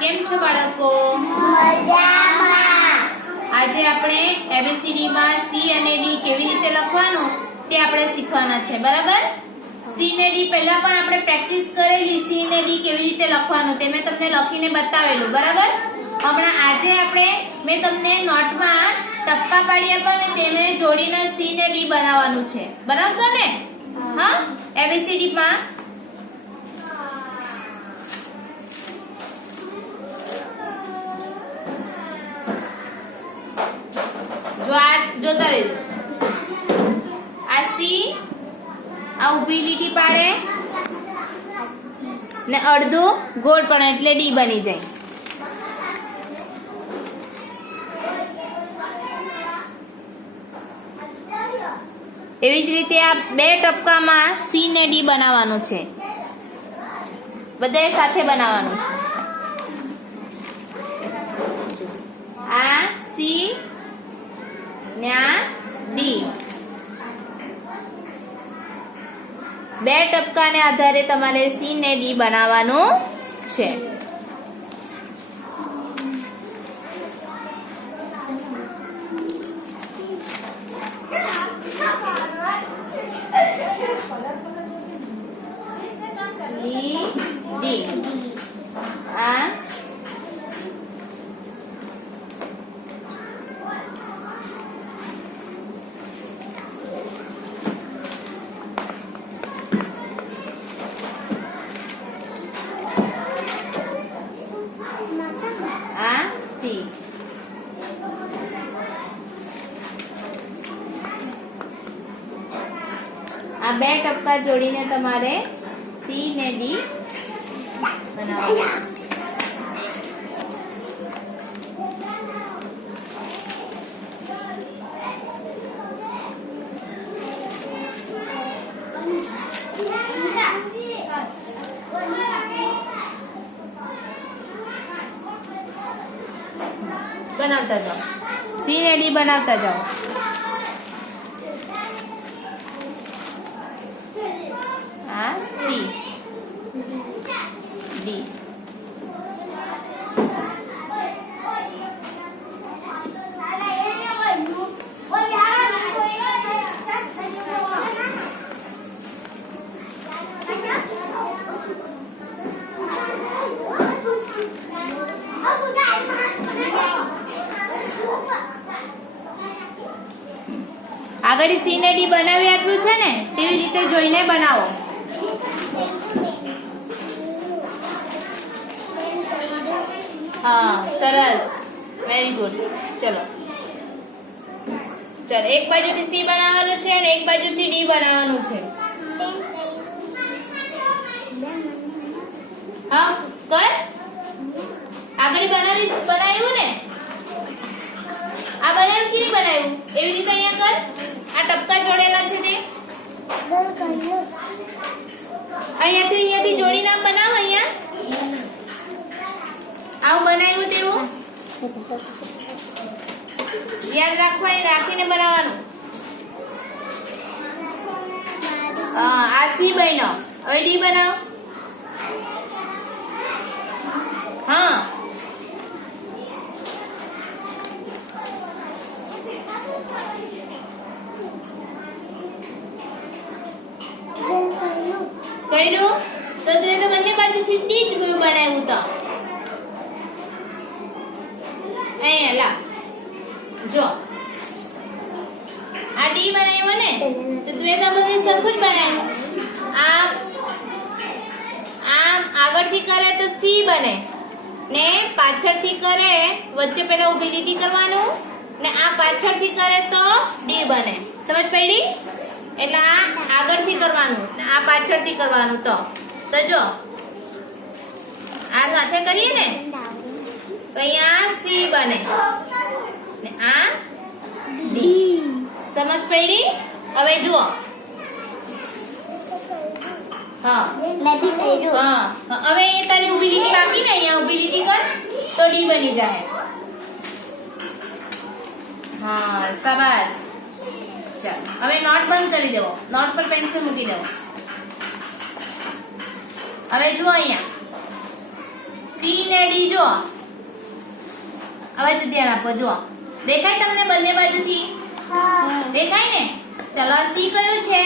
કેમ છો બાળકો? આજે આપણે એબીસીડી માં સી અને ડી કેવી રીતે લખવાનું તે આપણે શીખવાના છે, બરાબર? સી ને ડી પહેલા પણ આપણે પ્રેક્ટિસ કરેલી. સી ને ડી કેવી રીતે લખવાનું તે મેં તમને લખીને બતાવેલું, બરાબર? હમણાં આજે મેં તમને નોટમાં ટપકા પાડી આપ્યા ને તેને જોડીને સી ને ડી બનાવવાનું છે. બનાવશો ને? હા, એબીસીડી માં જોતા રહેજો. આ સી, આ ઊભી લીટી પાડે ને અડધું ગોળ પણ એટલે ડી બની જાય. એવી જ રીતે આ બે ટપકામાં સી ને ડી બનાવવાનું છે. બધાએ સાથે બનાવવાનું છે. આ સી ને આ ડી, બે ટપકાને આધારે તમારે સી ને ડી બનાવવાનું છે. ડી આ સી. આ બે ટપકા જોડીને તમારે સી ને ડી બનાવવાનું. બનાવતા જાઓ, સી ને ડી બનાવતા જાઓ. આ સી ડી. આગળ સી ને ડી બનાવી આપ્યું છે ને તેવી રીતે જોઈને બનાવો. હા, સરસ, વેરી ગુડ. ચલો એક બાજુથી સી બનાવવાનું છે અને એક બાજુથી ડી બનાવવાનું છે. હા, કર. આગળ બનાવ્યું ને? આ બનાવ્યું કે નહીં બનાવ્યું? એવી રીતે અહીંયા કર. આ ટપકા જોડેલા છે તે અહીંયાથી જોડી નામ બનાવ. અહીંયા આવું બનાવ્યું તેવું યાદ રાખીને બનાવવાનું. આ સી બન્યો. હવે ડી બનાવ. હા, કર્યું તો બંને બાજુથી ડી જ બનાવ્યું. તો અહીંયા લા જો આ ડી બનાવ્યો ને તો તું એ તો બધી સરખું જ બનાવ્યું. આમ આગળથી કરે તો સી બને ને પાછળથી કરે વચ્ચે પેલા ઊભી લીટી કરવાનું ને આ પાછળથી કરે તો ડી બને. સમજ પડી? એટલે આ આગળથી કરવાનું ને આ પાછળથી કરવાનું. તો જો આ સાથે કરીએ ને તો અહીંયા સી બને ને આ ડી. સમજ પડી? હવે જુઓ. હા, હવે એ તારી ઊભી લીટી બાકી ને અહીંયા ઊભી લીટી કર તો ડી બની જાય. હા, શાબાશ. ચાલ હવે નોટ બંધ કરી દેવો. નોટ પર પેન્સિલ મૂકી દેવો. હવે જુઓ અહીંયા સી ને ડી જો આ બાજુ ધ્યાન આપો જો દેખાય તમને બંને બાજુથી દેખાય ને ચલો સી કયું છે